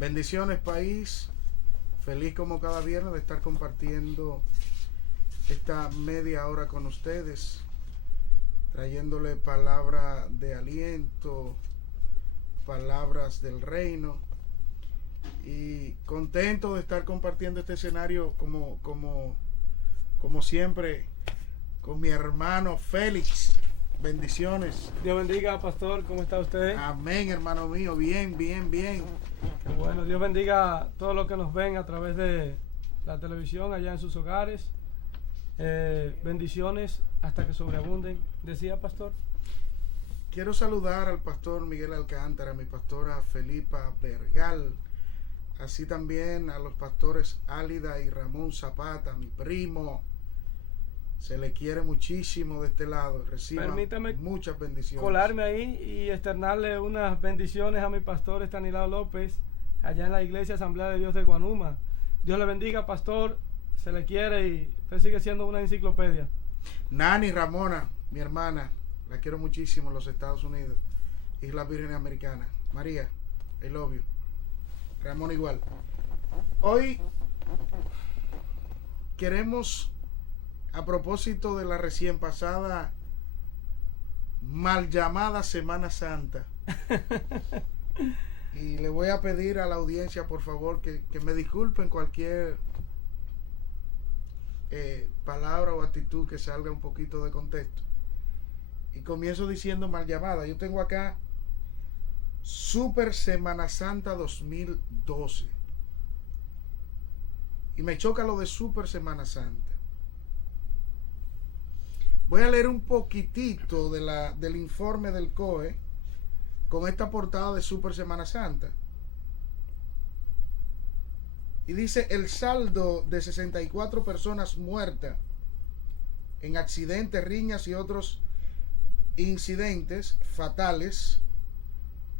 Bendiciones, país. Feliz como cada viernes de estar compartiendo esta media hora con ustedes, trayéndole palabra de aliento, palabras del reino, y contento de estar compartiendo este escenario como siempre con mi hermano Félix. Bendiciones. Dios bendiga, pastor, ¿cómo está usted? Amén, hermano mío, bien. Qué bueno, Dios bendiga a todos los que nos ven a través de la televisión allá en sus hogares. Bendiciones hasta que sobreabunden. Decía, pastor. Quiero saludar al pastor Miguel Alcántara, a mi pastora Felipa Bergal, así también a los pastores Álida y Ramón Zapata, mi primo. Se le quiere muchísimo de este lado. Reciban muchas bendiciones. Colarme ahí y externarle unas bendiciones a mi pastor Estanislao López, allá en la Iglesia Asamblea de Dios de Guanuma. Dios le bendiga, pastor. Se le quiere y usted sigue siendo una enciclopedia. Nani Ramona, mi hermana, la quiero muchísimo en los Estados Unidos, Islas Vírgenes Americanas. María, I love you. Ramón igual. Hoy queremos, a propósito de la recién pasada mal llamada Semana Santa, y le voy a pedir a la audiencia, por favor, que me disculpen cualquier palabra o actitud que salga un poquito de contexto. Y comienzo diciendo mal llamada. Yo tengo acá Super Semana Santa 2012. Y me choca lo de Super Semana Santa. Voy a leer un poquitito del informe del COE con esta portada de Super Semana Santa. Y dice: el saldo de 64 personas muertas en accidentes, riñas y otros incidentes fatales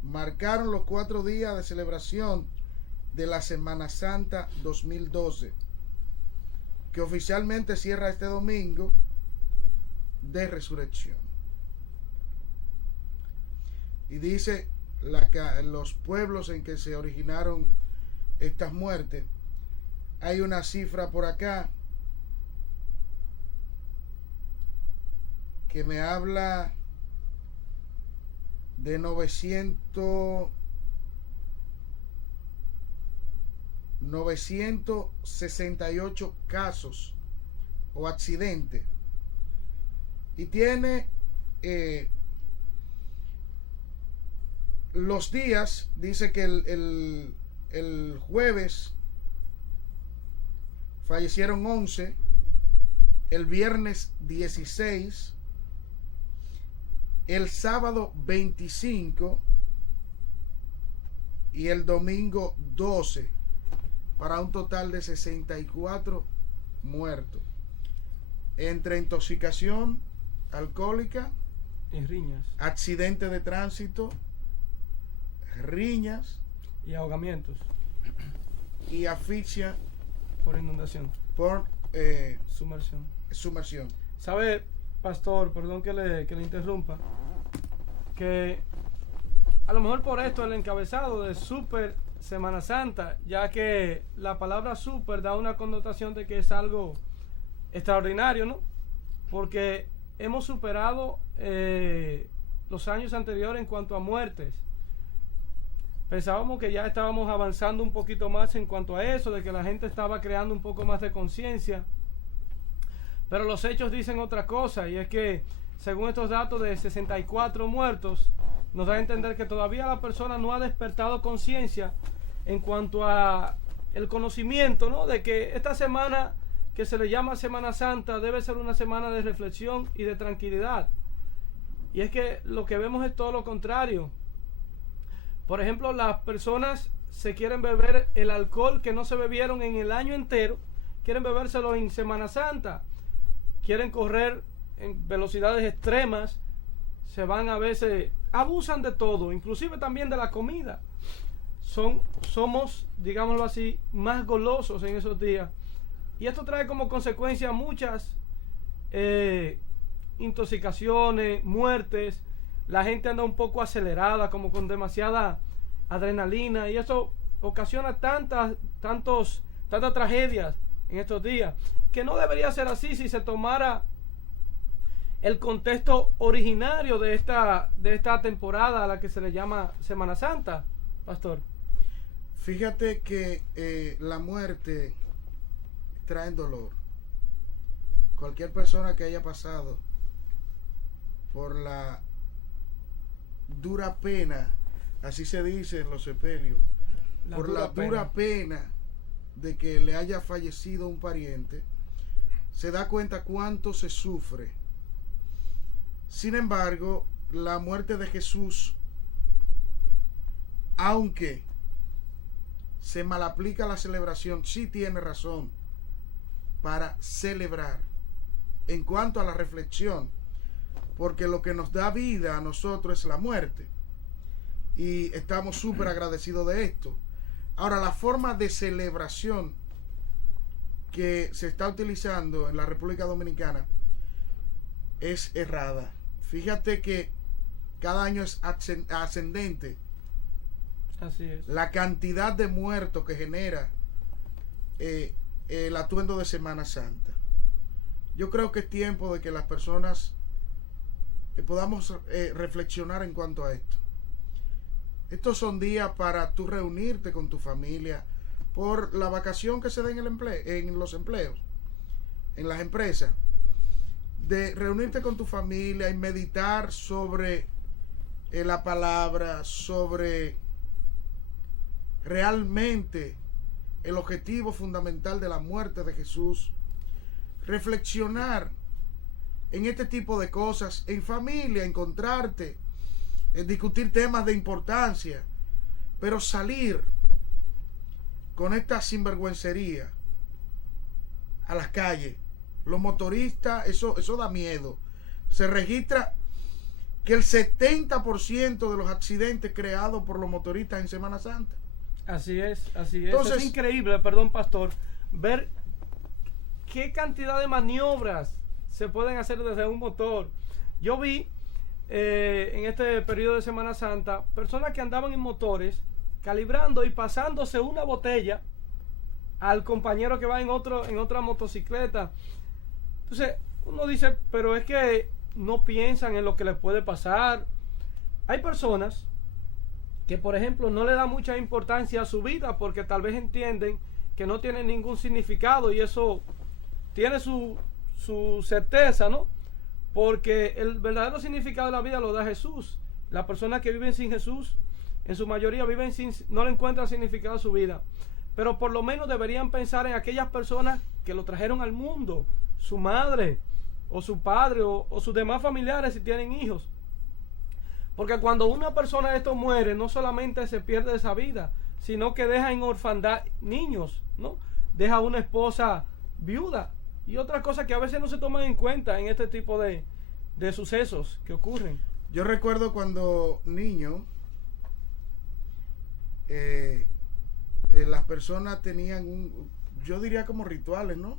marcaron los 4 días de celebración de la Semana Santa 2012, que oficialmente cierra este domingo de resurrección. Y dice los pueblos en que se originaron estas muertes. Hay una cifra por acá que me habla de 968 casos o accidentes, y tiene los días. Dice que el jueves fallecieron 11, el viernes 16, el sábado 25 y el domingo 12, para un total de 64 muertos entre intoxicación alcohólica y riñas, accidente de tránsito, riñas y ahogamientos y asfixia por inundación, por sumersión. ¿Sabe, pastor? Perdón que le interrumpa, que a lo mejor por esto el encabezado de Super Semana Santa, ya que la palabra super da una connotación de que es algo extraordinario, ¿no? Porque hemos superado los años anteriores en cuanto a muertes. Pensábamos que ya estábamos avanzando un poquito más en cuanto a eso, de que la gente estaba creando un poco más de conciencia, pero los hechos dicen otra cosa, y es que según estos datos de 64 muertos, nos da a entender que todavía la persona no ha despertado conciencia en cuanto a el conocimiento, ¿no?, de que esta semana que se le llama Semana Santa debe ser una semana de reflexión y de tranquilidad. Y es que lo que vemos es todo lo contrario. Por ejemplo, las personas se quieren beber el alcohol que no se bebieron en el año entero, quieren bebérselo en Semana Santa, quieren correr en velocidades extremas, se van, a veces abusan de todo, inclusive también de la comida. Somos, digámoslo así, más golosos en esos días, y esto trae como consecuencia muchas intoxicaciones, muertes. La gente anda un poco acelerada, como con demasiada adrenalina, y eso ocasiona tantas tragedias en estos días, que no debería ser así si se tomara el contexto originario de esta temporada a la que se le llama Semana Santa, pastor. Fíjate que la muerte trae dolor. Cualquier persona que haya pasado por la dura pena, así se dice en los sepelios, por la dura pena de que le haya fallecido un pariente, se da cuenta cuánto se sufre. Sin embargo, la muerte de Jesús, aunque se malaplica la celebración, sí tiene razón para celebrar en cuanto a la reflexión, porque lo que nos da vida a nosotros es la muerte, y estamos súper agradecidos de esto. Ahora, la forma de celebración que se está utilizando en la República Dominicana es errada. Fíjate que cada año es ascendente. Así es. La cantidad de muertos que genera el atuendo de Semana Santa. Yo creo que es tiempo de que las personas podamos reflexionar en cuanto a esto. Estos son días para tú reunirte con tu familia por la vacación que se da en los empleos, en las empresas, de reunirte con tu familia y meditar sobre la palabra, sobre realmente el objetivo fundamental de la muerte de Jesús, reflexionar en este tipo de cosas en familia, encontrarte, discutir temas de importancia, pero salir con esta sinvergüencería a las calles. Los motoristas, eso da miedo. Se registra que el 70% de los accidentes creados por los motoristas en Semana Santa. Así es, así es. Entonces, es increíble, perdón, pastor, ver qué cantidad de maniobras se pueden hacer desde un motor. Yo vi en este periodo de Semana Santa personas que andaban en motores calibrando y pasándose una botella al compañero que va en otra motocicleta. Entonces uno dice, pero es que no piensan en lo que les puede pasar. Hay personas que, por ejemplo, no le dan mucha importancia a su vida porque tal vez entienden que no tiene ningún significado, y eso tiene su certeza, ¿no? Porque el verdadero significado de la vida lo da Jesús. Las personas que viven sin Jesús, en su mayoría no le encuentran significado a su vida. Pero por lo menos deberían pensar en aquellas personas que lo trajeron al mundo, su madre o su padre o sus demás familiares si tienen hijos. Porque cuando una persona de estos muere, no solamente se pierde esa vida, sino que deja en orfandad niños, ¿no? Deja una esposa viuda y otras cosas que a veces no se toman en cuenta en este tipo de sucesos que ocurren. Yo recuerdo cuando niño, las personas tenían yo diría como rituales, ¿no?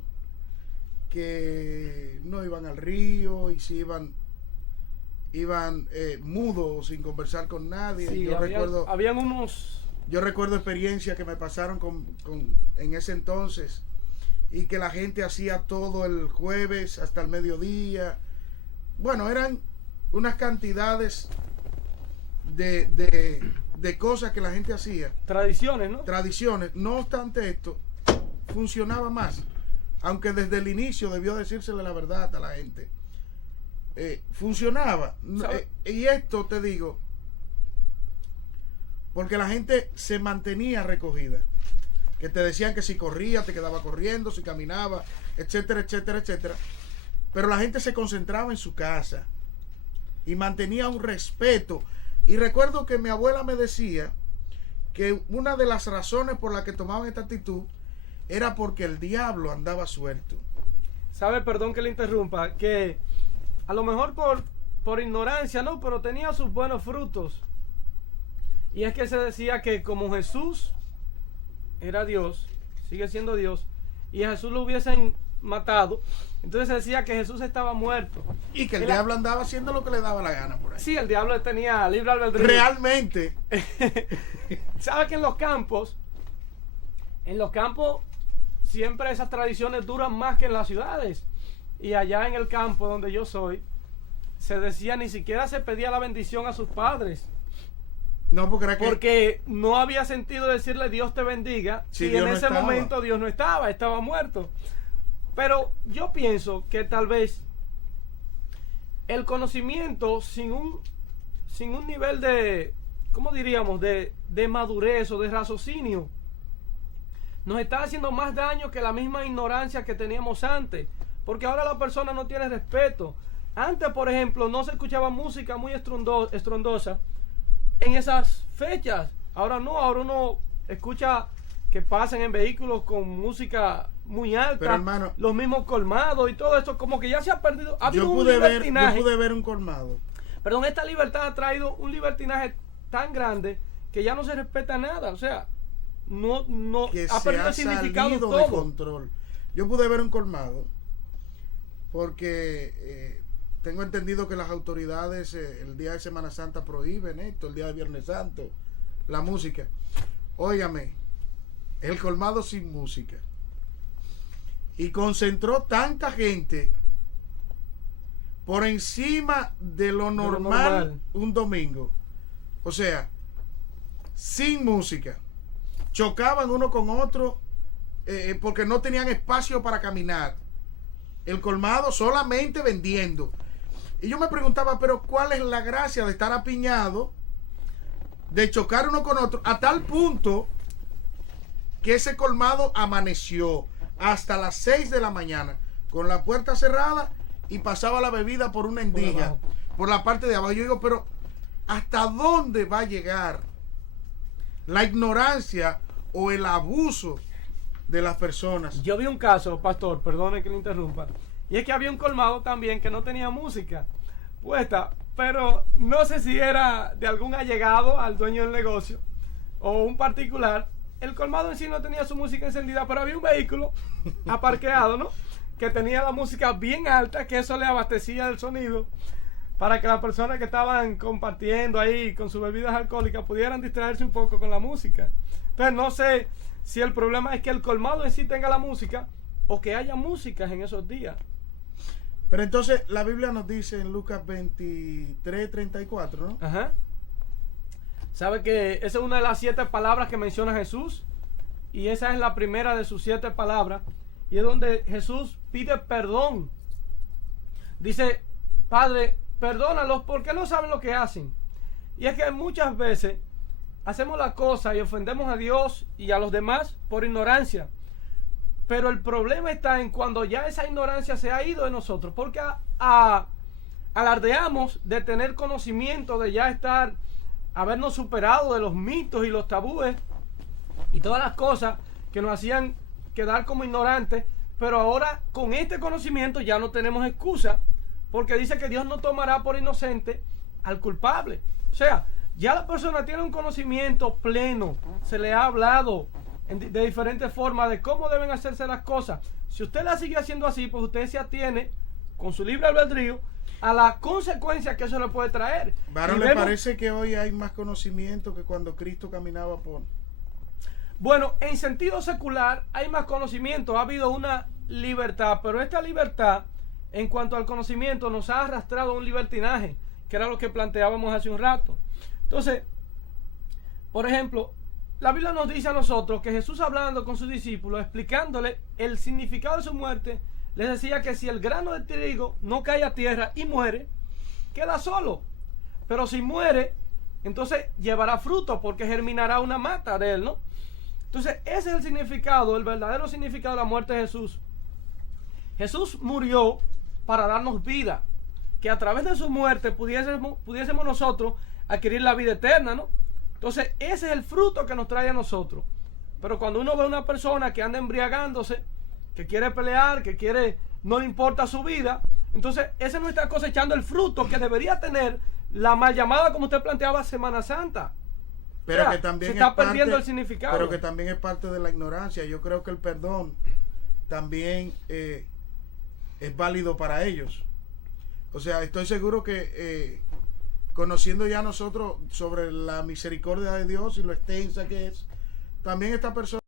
Que no iban al río y si iban mudos, sin conversar con nadie. Sí, Yo recuerdo experiencias que me pasaron en ese entonces, y que la gente hacía todo el jueves hasta el mediodía. Bueno, eran unas cantidades de cosas que la gente hacía. Tradiciones, ¿no? Tradiciones. No obstante esto, funcionaba más. Aunque desde el inicio debió decírsele la verdad a la gente. Funcionaba. Y esto te digo, porque la gente se mantenía recogida. Que te decían que si corría, te quedaba corriendo, si caminaba, etcétera, etcétera, etcétera. Pero la gente se concentraba en su casa y mantenía un respeto. Y recuerdo que mi abuela me decía que una de las razones por las que tomaban esta actitud era porque el diablo andaba suelto. ¿Sabe? Perdón que le interrumpa, que a lo mejor por ignorancia, ¿no? Pero tenía sus buenos frutos. Y es que se decía que como Jesús era Dios, sigue siendo Dios, y a Jesús lo hubiesen matado, entonces se decía que Jesús estaba muerto. Y que el diablo andaba haciendo lo que le daba la gana por ahí. Sí, el diablo tenía libre albedrío. Realmente. ¿Sabe que en los campos en los campos siempre esas tradiciones duran más que en las ciudades. Y allá en el campo donde yo soy, se decía, ni siquiera se pedía la bendición a sus padres. No, porque no había sentido decirle Dios te bendiga si en ese momento Dios no estaba muerto. Pero yo pienso que tal vez el conocimiento sin un nivel de, ¿cómo diríamos?, de madurez o de raciocinio, nos está haciendo más daño que la misma ignorancia que teníamos antes, porque ahora la persona no tiene respeto. Antes, por ejemplo, no se escuchaba música muy estrondosa en esas fechas. Ahora no, ahora uno escucha que pasen en vehículos con música muy alta, pero, hermano, los mismos colmados y todo esto, como que ya se ha perdido. Yo pude ver un colmado. Perdón, esta libertad ha traído un libertinaje tan grande que ya no se respeta nada, o sea, no que ha perdido el significado de todo. De control. Yo pude ver un colmado porque tengo entendido que las autoridades el día de Semana Santa prohíben esto, el día de Viernes Santo, la música. Óigame, el colmado sin música. Y concentró tanta gente por encima de lo normal un domingo. O sea, sin música. Chocaban uno con otro porque no tenían espacio para caminar. El colmado solamente vendiendo. Y yo me preguntaba, pero ¿cuál es la gracia de estar apiñado, de chocar uno con otro, a tal punto que ese colmado amaneció hasta las 6 de la mañana con la puerta cerrada y pasaba la bebida por una endija, por la parte de abajo? Yo digo, pero ¿hasta dónde va a llegar la ignorancia o el abuso de las personas? Yo vi un caso, pastor, perdone que le interrumpa, y es que había un colmado también que no tenía música puesta, pero no sé si era de algún allegado al dueño del negocio o un particular. El colmado en sí no tenía su música encendida, pero había un vehículo aparqueado, ¿no?, que tenía la música bien alta, que eso le abastecía el sonido para que las personas que estaban compartiendo ahí con sus bebidas alcohólicas pudieran distraerse un poco con la música. Entonces no sé si el problema es que el colmado en sí tenga la música o que haya músicas en esos días. Pero entonces la Biblia nos dice en Lucas 23:34, ¿no? Ajá. ¿Sabe que esa es una de las 7 palabras que menciona Jesús? Y esa es la primera de sus 7 palabras. Y es donde Jesús pide perdón. Dice, Padre, perdónalos porque no saben lo que hacen. Y es que muchas veces hacemos la cosa y ofendemos a Dios y a los demás por ignorancia. Pero el problema está en cuando ya esa ignorancia se ha ido de nosotros, porque alardeamos de tener conocimiento, de ya habernos superado de los mitos y los tabúes y todas las cosas que nos hacían quedar como ignorantes, pero ahora con este conocimiento ya no tenemos excusa, porque dice que Dios no tomará por inocente al culpable. O sea, ya la persona tiene un conocimiento pleno, se le ha hablado de diferentes formas de cómo deben hacerse las cosas. Si usted la sigue haciendo así, pues usted se atiene con su libre albedrío a la consecuencia que eso le puede traer. Varón, ¿le parece que hoy hay más conocimiento que cuando Cristo caminaba por...? Bueno, en sentido secular hay más conocimiento, ha habido una libertad, pero esta libertad en cuanto al conocimiento nos ha arrastrado a un libertinaje, que era lo que planteábamos hace un rato. Entonces, por ejemplo, la Biblia nos dice a nosotros que Jesús, hablando con sus discípulos, explicándole el significado de su muerte, les decía que si el grano de trigo no cae a tierra y muere, queda solo. Pero si muere, entonces llevará fruto, porque germinará una mata de él, ¿no? Entonces ese es el significado, el verdadero significado de la muerte de Jesús. Jesús murió para darnos vida, que a través de su muerte pudiésemos nosotros adquirir la vida eterna, ¿no? Entonces ese es el fruto que nos trae a nosotros. Pero cuando uno ve a una persona que anda embriagándose, que quiere pelear, no le importa su vida, entonces ese no está cosechando el fruto que debería tener la mal llamada, como usted planteaba, Semana Santa. Pero que también se está perdiendo el significado. Pero que también es parte de la ignorancia. Yo creo que el perdón también es válido para ellos. O sea, estoy seguro que conociendo ya nosotros sobre la misericordia de Dios y lo extensa que es, también esta persona